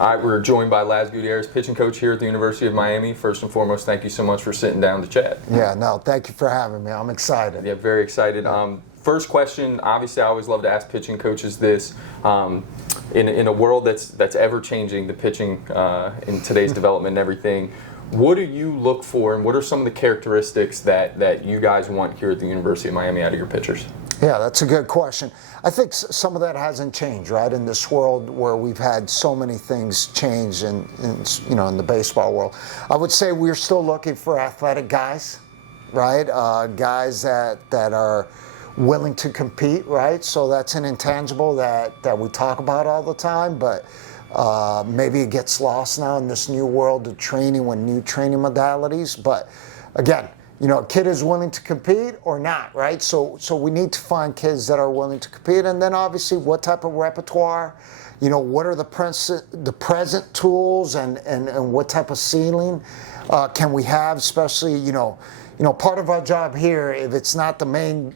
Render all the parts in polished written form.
All right, we're joined by Gutierrez, pitching coach here at the University of Miami. First and foremost, thank you so much for sitting down to chat. Yeah, no, thank you for having me. I'm excited. Yeah, very excited. First question, obviously I always love to ask pitching coaches this. In a world that's ever changing, the pitching in today's development and everything, what do you look for and what are some of the characteristics that you guys want here at the University of Miami out of your pitchers? Yeah, that's a good question. I think some of that hasn't changed, right? In this world where we've had so many things change in the baseball world. I would say we're still looking for athletic guys, right? Guys that are willing to compete, right? So that's an intangible that we talk about all the time, but maybe it gets lost now in this new world of training with new training modalities. But again, a kid is willing to compete or not, right? So we need to find kids that are willing to compete, and then obviously what type of repertoire, what are the present tools and what type of ceiling can we have, especially, part of our job here, if it's not the main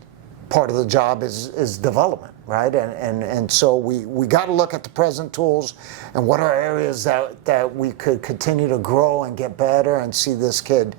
part of the job is development, right? And so we got to look at the present tools and what are areas that we could continue to grow and get better and see this kid,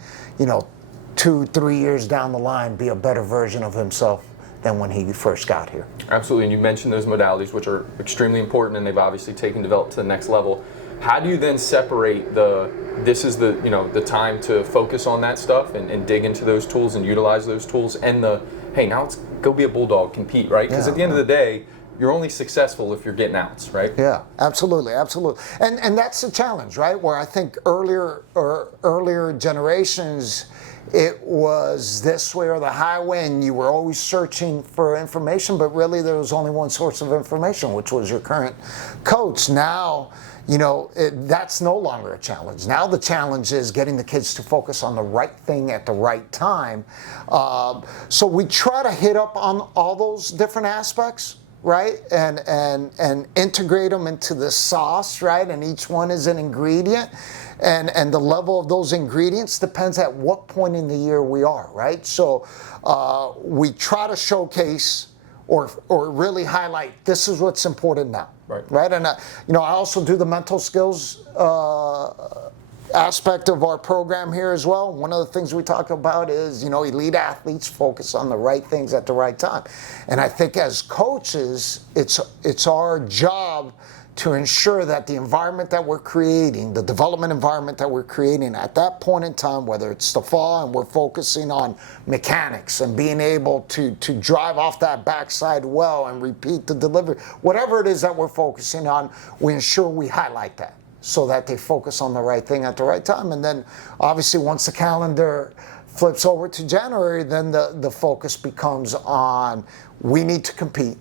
2-3 years down the line be a better version of himself than when he first got here. Absolutely, and you mentioned those modalities, which are extremely important, and they've obviously developed to the next level. How do you then separate this is the time to focus on that stuff and dig into those tools and utilize those tools, and hey, now let's go be a bulldog, compete, right? Because at the end of the day, you're only successful if you're getting outs, right? Yeah, absolutely. And that's the challenge, right? Where I think earlier generations, it was this way or the highway, and you were always searching for information, but really there was only one source of information, which was your current coach. Now, that's no longer a challenge. Now the challenge is getting the kids to focus on the right thing at the right time. So we try to hit up on all those different aspects, right? And integrate them into the sauce, right? And each one is an ingredient. And the level of those ingredients depends at what point in the year we are, right? So we try to showcase or really highlight, this is what's important now, right? And I also do the mental skills aspect of our program here as well. One of the things we talk about is, elite athletes focus on the right things at the right time. And I think as coaches, it's our job to ensure that the environment that we're creating, the development environment that we're creating at that point in time, whether it's the fall and we're focusing on mechanics and being able to drive off that backside well and repeat the delivery, whatever it is that we're focusing on, we ensure we highlight that so that they focus on the right thing at the right time. And then obviously once the calendar flips over to January, then the focus becomes on, we need to compete.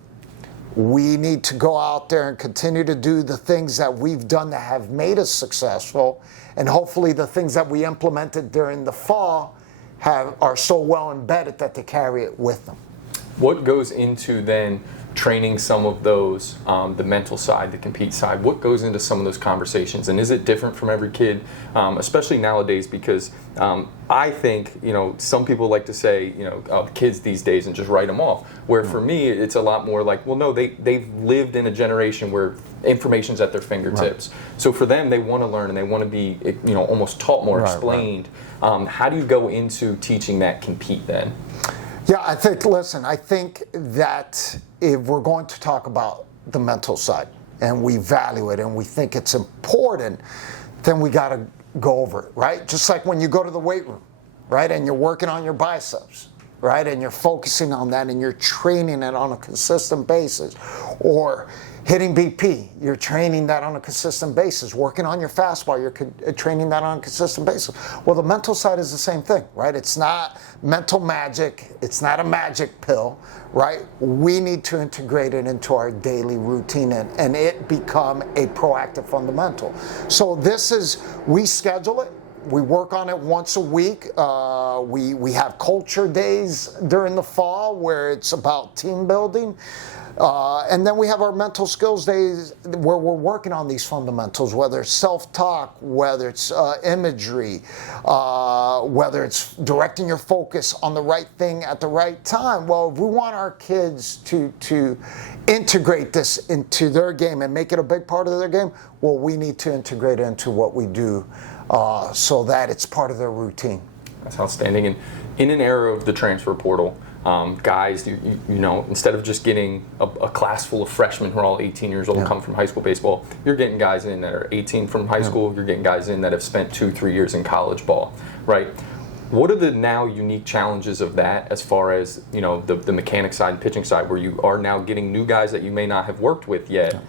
We need to go out there and continue to do the things that we've done that have made us successful, and hopefully the things that we implemented during the fall are so well embedded that they carry it with them. What goes into then training some of those, the mental side, the compete side? What goes into some of those conversations, and is it different from every kid, especially nowadays? Because I think, some people like to say, kids these days and just write them off. Where for me, it's a lot more like, well, no, they've lived in a generation where information's at their fingertips. Right. So for them, they want to learn and they want to be, almost taught more, explained. Right. How do you go into teaching that compete then? Yeah, I think that if we're going to talk about the mental side and we value it and we think it's important, then we got to go over it, right? Just like when you go to the weight room, right? And you're working on your biceps, right? And you're focusing on that and you're training it on a consistent basis. Or hitting BP, you're training that on a consistent basis. Working on your fastball, you're training that on a consistent basis. Well, the mental side is the same thing, right? It's not mental magic. It's not a magic pill, right? We need to integrate it into our daily routine and it become a proactive fundamental. So we schedule it. We work on it once a week. We have culture days during the fall where it's about team building. And then we have our mental skills days where we're working on these fundamentals, whether it's self-talk, whether it's imagery, whether it's directing your focus on the right thing at the right time. Well, if we want our kids to integrate this into their game and make it a big part of their game, well, we need to integrate it into what we do so that it's part of their routine. That's outstanding. And in an era of the transfer portal, guys, you know, instead of just getting a class full of freshmen who are all 18 years old, come from high school baseball, you're getting guys in that are 18 from high school, you're getting guys in that have spent 2-3 years in college ball, right? What are the now unique challenges of that as far as, you know, the mechanic side and pitching side, where you are now getting new guys that you may not have worked with yet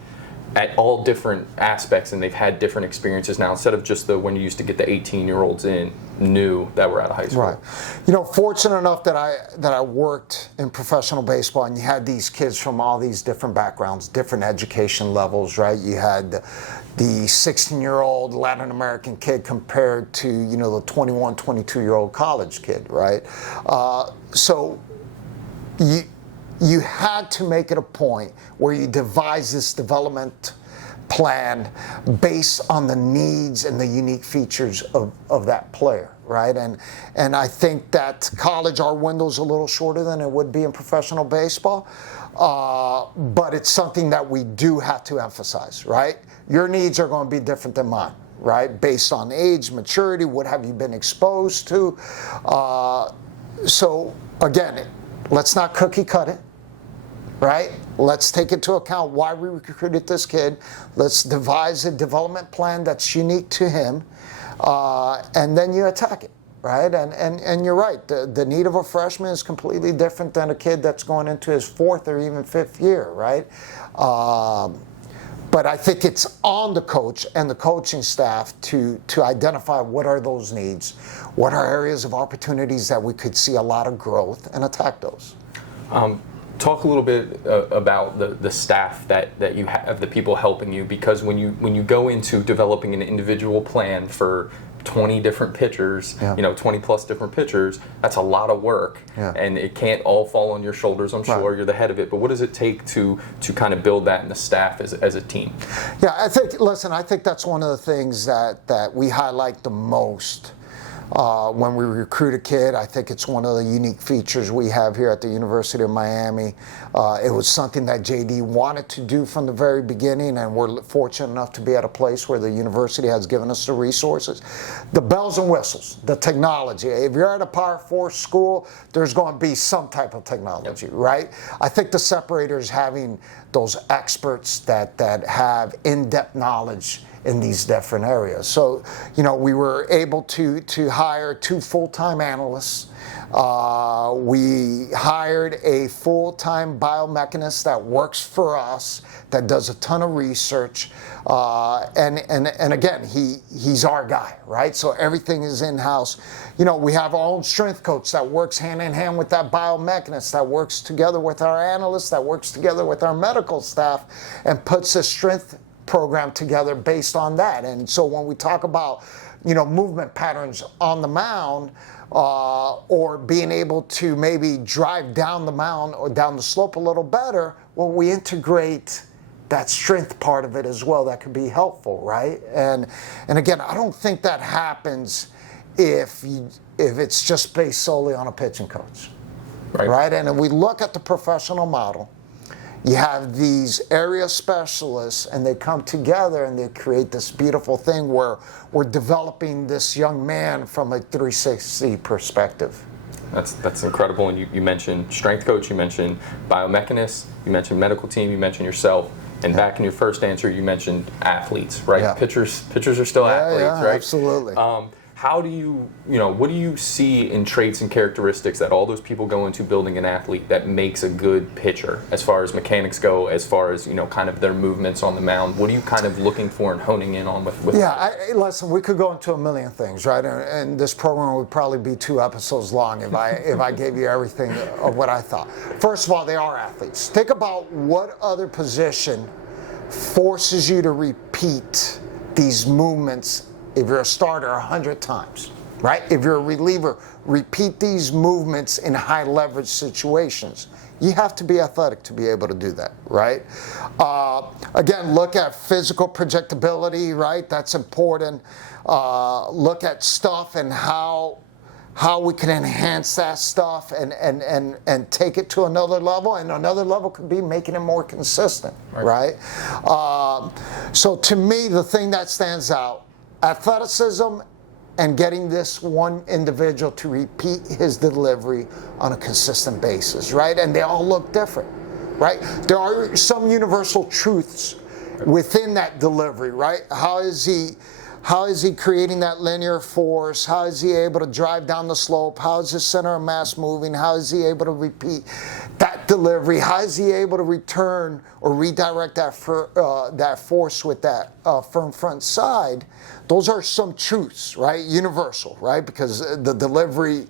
at all different aspects, and they've had different experiences now, instead of just when you used to get the 18-year-olds in new that were out of high school? Right. You know, fortunate enough that I worked in professional baseball, and you had these kids from all these different backgrounds, different education levels, right? You had the 16-year-old Latin American kid compared to, you know, the 21, 22-year-old college kid, right? So you had to make it a point where you devise this development plan based on the needs and the unique features of that player, right? And I think that college, our window's a little shorter than it would be in professional baseball, but it's something that we do have to emphasize, right? Your needs are going to be different than mine, right? Based on age, maturity, what have you been exposed to? So again, let's not cookie cut it, right? Let's take into account why we recruited this kid. Let's devise a development plan that's unique to him, and then you attack it, right? And you're right, the need of a freshman is completely different than a kid that's going into his 4th or even 5th year, right? But I think it's on the coach and the coaching staff to identify what are those needs, what are areas of opportunities that we could see a lot of growth, and attack those. Talk a little bit about the staff that you have, the people helping you, because when you go into developing an individual plan for 20 different pitchers, you know, 20 plus different pitchers, that's a lot of work, and it can't all fall on your shoulders. I'm sure you're the head of it, but what does it take to kind of build that in the staff as a team? Yeah, I think that's one of the things that we highlight the most. When we recruit a kid, I think it's one of the unique features we have here at the University of Miami. It was something that JD wanted to do from the very beginning, and we're fortunate enough to be at a place where the university has given us the resources. The bells and whistles, the technology. If you're at a Power 4 school, there's going to be some type of technology, right? I think the separator is having those experts that have in-depth knowledge in these different areas. So, you know, we were able to hire 2 full-time analysts. We hired a full-time biomechanist that works for us, that does a ton of research. And again, he's our guy, right? So everything is in-house. You know, we have our own strength coach that works hand in hand with that biomechanist, that works together with our analysts, that works together with our medical staff, and puts a strength program together based on that. And so when we talk about, you know, movement patterns on the mound, or being able to maybe drive down the mound or down the slope a little better, well, we integrate that strength part of it as well. That could be helpful, right? And again, I don't think that happens if it's just based solely on a pitching coach, right? And if we look at the professional model, you have these area specialists, and they come together and they create this beautiful thing where we're developing this young man from a 360 perspective. That's incredible. And you mentioned strength coach, you mentioned biomechanist, you mentioned medical team, you mentioned yourself. And back in your first answer, you mentioned athletes, right? Yeah. Pitchers are still athletes, right? Absolutely. How do what do you see in traits and characteristics that all those people go into building an athlete that makes a good pitcher, as far as mechanics go, as far as, you know, kind of their movements on the mound? What are you kind of looking for and honing in on with listen, we could go into a million things, right? And this program would probably be 2 episodes long if I gave you everything of what I thought. First of all, they are athletes. Think about what other position forces you to repeat these movements if you're a starter 100 times, right? If you're a reliever, repeat these movements in high leverage situations. You have to be athletic to be able to do that, right? Again, look at physical projectability, right? That's important. Look at stuff and how we can enhance that stuff and take it to another level. And another level could be making it more consistent, right? So to me, the thing that stands out, athleticism and getting this one individual to repeat his delivery on a consistent basis, right? And they all look different, right? There are some universal truths within that delivery, right? How is he creating that linear force? How is he able to drive down the slope? How is his center of mass moving? How is he able to repeat that delivery? How is he able to return or redirect that force with that firm front side? Those are some truths, right? Universal, right? Because the delivery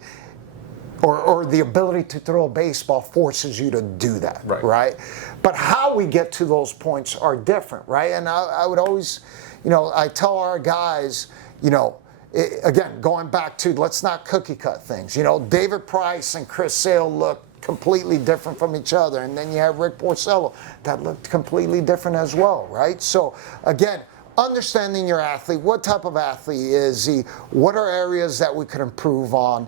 or the ability to throw a baseball forces you to do that, right? But how we get to those points are different, right? And I would always, I tell our guys, again, going back to let's not cookie cut things. David Price and Chris Sale look completely different from each other. And then you have Rick Porcello that looked completely different as well, right? So again, understanding your athlete, what type of athlete is he, what are areas that we could improve on,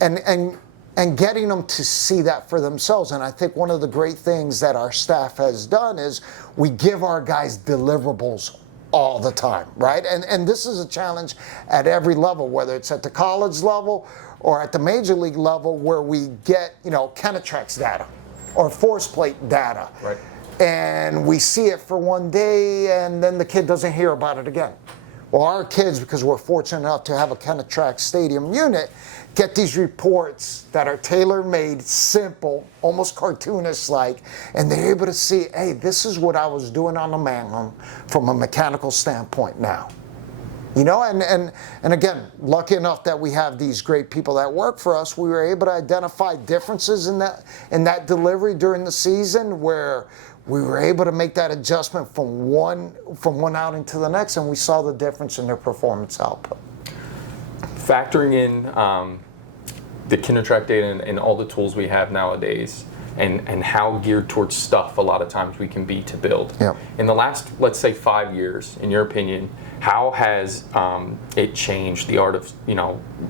and getting them to see that for themselves. And I think one of the great things that our staff has done is we give our guys deliverables all the time, right? And this is a challenge at every level, whether it's at the college level or at the major league level, where we get, Kenetrac's data or force plate data. Right. And we see it for one day, and then the kid doesn't hear about it again. Well, our kids, because we're fortunate enough to have a Kenetrac stadium unit, get these reports that are tailor-made, simple, almost cartoonish-like, and they're able to see, hey, this is what I was doing on the mound from a mechanical standpoint now. And again, lucky enough that we have these great people that work for us, we were able to identify differences in that delivery during the season, where we were able to make that adjustment from one outing to the next, and we saw the difference in their performance output. Factoring in the Kenetrac data and all the tools we have nowadays, and how geared towards stuff a lot of times we can be to build. Yep. In the last, let's say, 5 years, in your opinion, how has it changed the art of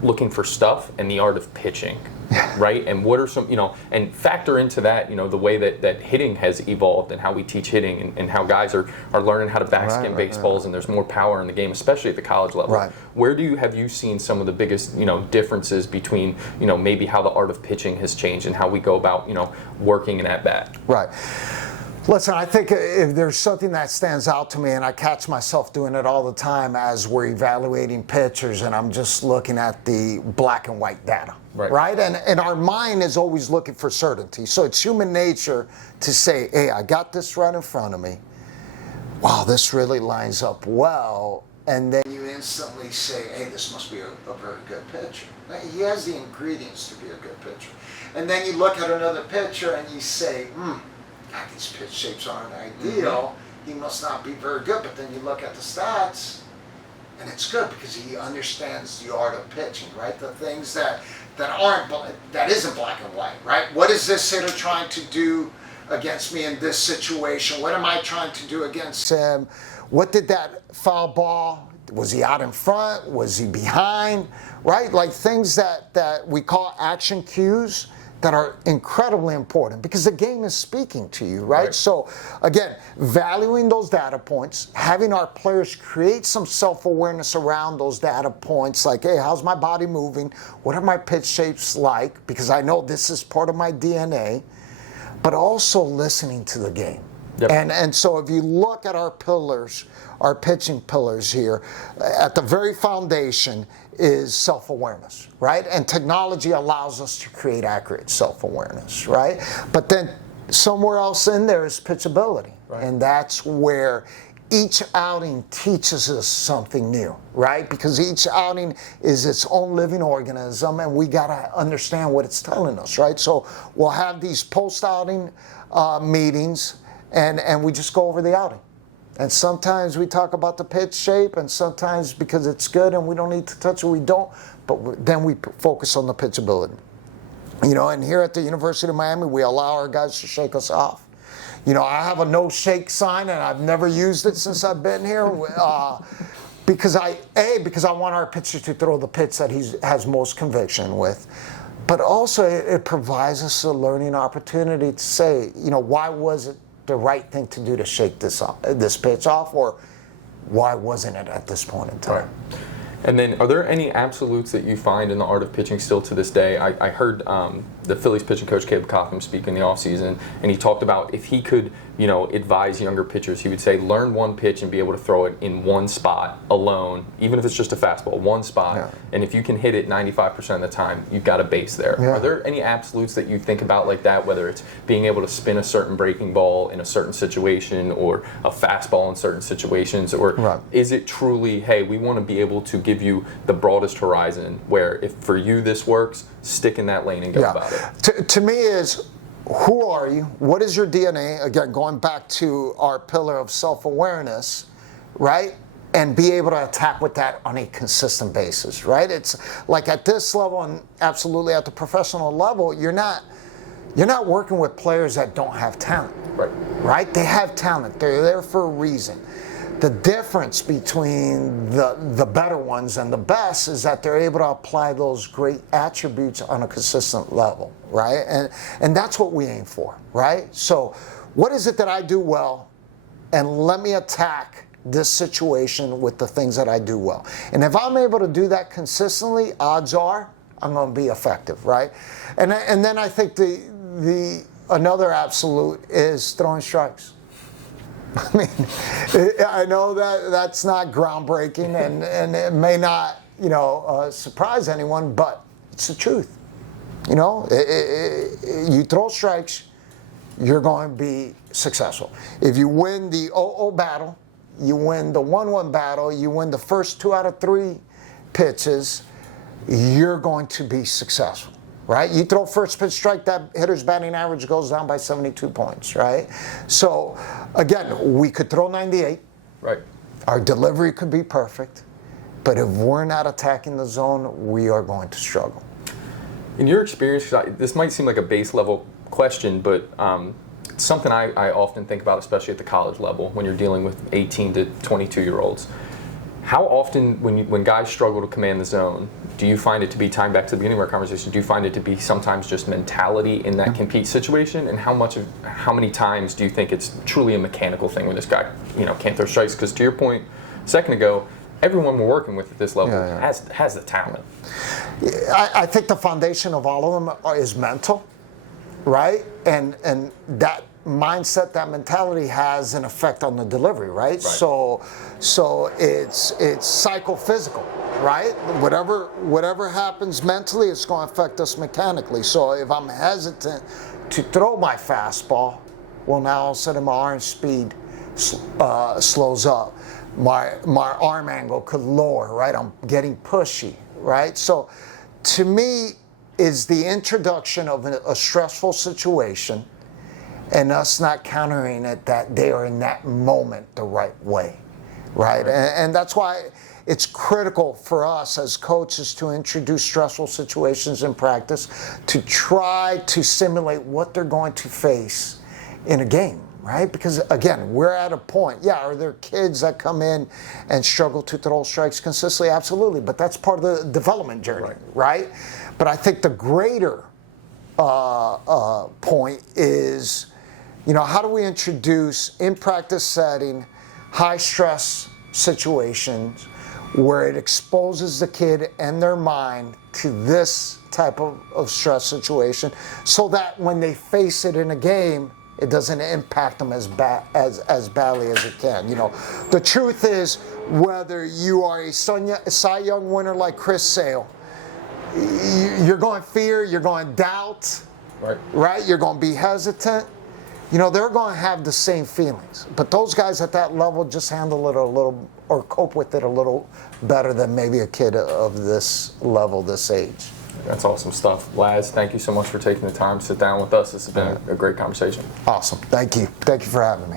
looking for stuff and the art of pitching, right? And what are some and factor into that the way that hitting has evolved and how we teach hitting and how guys are learning how to backspin baseballs, and there's more power in the game, especially at the college level. Right. Where have you seen some of the biggest differences between maybe how the art of pitching has changed and how we go about working an at bat? Right. Listen, I think if there's something that stands out to me, and I catch myself doing it all the time as we're evaluating pitchers, and I'm just looking at the black and white data, right? And our mind is always looking for certainty. So it's human nature to say, hey, I got this right in front of me. Wow, this really lines up well. And then you instantly say, hey, this must be a very good pitcher. He has the ingredients to be a good pitcher. And then you look at another pitcher and you say, these pitch shapes aren't ideal. He must not be very good. But then you look at the stats, and it's good because he understands the art of pitching, right? The things that isn't black and white, right? What is this hitter trying to do against me in this situation? What am I trying to do against him? What did that foul ball? Was he out in front? Was he behind? Right? Like things that we call action cues that are incredibly important because the game is speaking to you, right? So again, valuing those data points, having our players create some self-awareness around those data points, like, hey, how's my body moving? What are my pitch shapes like? Because I know this is part of my DNA, but also listening to the game. Yep. And so if you look at our pillars, our pitching pillars here, at the very foundation is self-awareness, right? And technology allows us to create accurate self-awareness, right? But then somewhere else in there is pitchability. Right. And that's where each outing teaches us something new, right? Because each outing is its own living organism, and we got to understand what it's telling us, right? So we'll have these post-outing meetings, and we just go over the outing. And sometimes we talk about the pitch shape, and sometimes because it's good and we don't need to touch it, we don't. But then we focus on the pitchability. And here at the University of Miami, we allow our guys to shake us off. I have a no shake sign, and I've never used it since I've been here. Because I want our pitcher to throw the pitch that he has most conviction with. But also it provides us a learning opportunity to say, why was it the right thing to do to shake this pitch off, or why wasn't it at this point in time? Right. And then, are there any absolutes that you find in the art of pitching still to this day? I heard the Phillies pitching coach Caleb Cotham speak in the offseason, and he talked about if he could, advise younger pitchers, he would say learn one pitch and be able to throw it in one spot alone, even if it's just a fastball, one spot. Yeah. And if you can hit it 95% of the time, you've got a base there. Yeah. Are there any absolutes that you think about like that, whether it's being able to spin a certain breaking ball in a certain situation or a fastball in certain situations? Or is it truly, hey, we want to be able to give you the broadest horizon where if for you this works, stick in that lane and go about it? To me is, who are you? What is your DNA? Again, going back to our pillar of self-awareness, right? And be able to attack with that on a consistent basis, right? It's like at this level and absolutely at the professional level, you're not working with players that don't have talent, right? They have talent. They're there for a reason. The difference between the better ones and the best is that they're able to apply those great attributes on a consistent level, right? And that's what we aim for, right? So what is it that I do well, and let me attack this situation with the things that I do well. And if I'm able to do that consistently, odds are I'm going to be effective, right? And then I think the another absolute is throwing strikes. I mean, I know that's not groundbreaking, and it may not, surprise anyone, but it's the truth. You throw strikes, you're going to be successful. If you win the 0-0 battle, you win the 1-1 battle, you win the first 2 out of 3 pitches, you're going to be successful. Right? You throw first pitch strike, that hitter's batting average goes down by 72 points, right? So, again, we could throw 98. Right. Our delivery could be perfect. But if we're not attacking the zone, we are going to struggle. In your experience, this might seem like a base level question, but it's something I often think about, especially at the college level, when you're dealing with 18 to 22-year-olds. How often, when guys struggle to command the zone, do you find it to be, time back to the beginning of our conversation, do you find it to be sometimes just mentality in that compete situation? And how many times do you think it's truly a mechanical thing where this guy, can't throw strikes? Because to your point a second ago, everyone we're working with at this level has the talent. I think the foundation of all of them is mental, right? And that mindset, that mentality has an effect on the delivery, right? So it's psychophysical, right? Whatever happens mentally, it's going to affect us mechanically. So if I'm hesitant to throw my fastball, well, now all of a sudden my arm speed slows up. My arm angle could lower, right? I'm getting pushy, right? So to me, is the introduction of a stressful situation and us not countering it that they are in that moment the right way, right? And that's why it's critical for us as coaches to introduce stressful situations in practice to try to simulate what they're going to face in a game, right? Because, again, we're at a point. Yeah, are there kids that come in and struggle to throw strikes consistently? Absolutely, but that's part of the development journey, right? But I think the greater point is, how do we introduce in practice setting high stress situations where it exposes the kid and their mind to this type of stress situation so that when they face it in a game, it doesn't impact them as badly as it can. The truth is, whether you are a Cy Young winner like Chris Sale, you're going to fear, you're going to doubt, right? You're going to be hesitant. They're going to have the same feelings. But those guys at that level just handle it a little, or cope with it a little better than maybe a kid of this level, this age. That's awesome stuff. Laz, thank you so much for taking the time to sit down with us. This has been a great conversation. Awesome. Thank you. Thank you for having me.